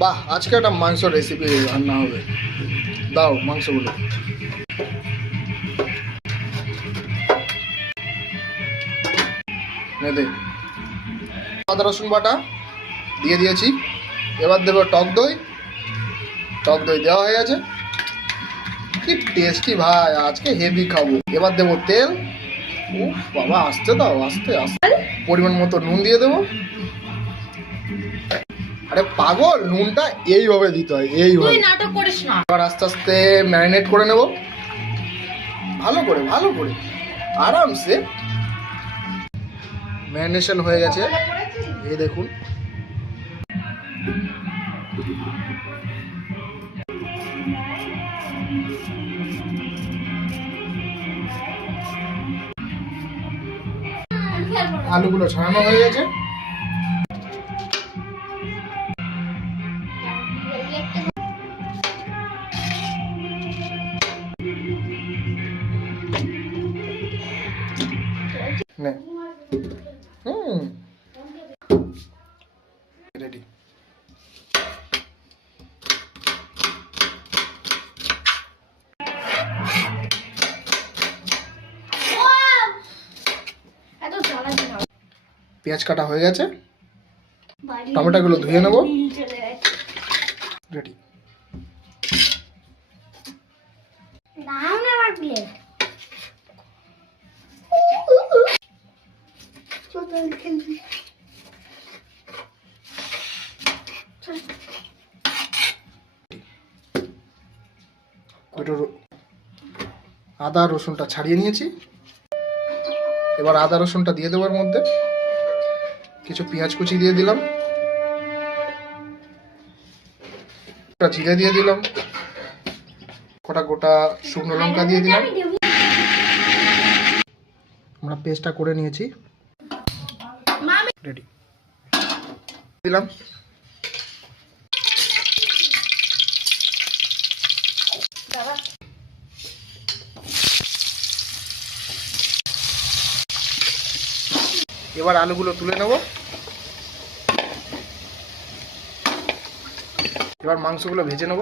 বাহ, আজকে একটা মাংস রেসিপি রান্না হবে। দাও মাংসগুলো। দে আদা রসুন বাটা দিয়ে দিয়েছি। এবার দেবো টক দই। টক দই দেওয়া হয়ে গেছে। কি টেস্টি ভাই, আজকে হেভি খাবো। এবার দেবো তেল। উফ বাবা, আস্তে দাও, আস্তে আস্তে। পরিমাণ মতো নুন দিয়ে দেবো। আরে পাগল, নুনটা এইভাবে দিতে হয়, এইভাবে। তুই নাটক করিস না। এবার আস্তে আস্তে ম্যারিনেট করে নেব ভালো করে, ভালো করে, আরামসে। ম্যারিনেশন হয়ে গেছে, এই দেখুন। আলুগুলো ছাড়ানো হয়ে গেছে। রেডি। পেঁয়াজ কাটা হয়ে গেছে। টমেটোগুলো ধুয়ে নেব। রেডি। আদা রসুনটা ছাড়িয়ে নিয়েছি। এবার আদা রসুনটা দিয়ে দেওয়ার মধ্যে কিছু পেঁয়াজ কুচি দিয়ে দিলাম, জিরে দিয়ে দিলাম, কটা গোটা শুকনো লঙ্কা দিয়ে দিলাম। আমরা পেস্টটা করে নিয়েছি। রেডি। দিলাম। এবার আলুগুলো তুলে নেব। এবার মাংসগুলো ভেজে নেব।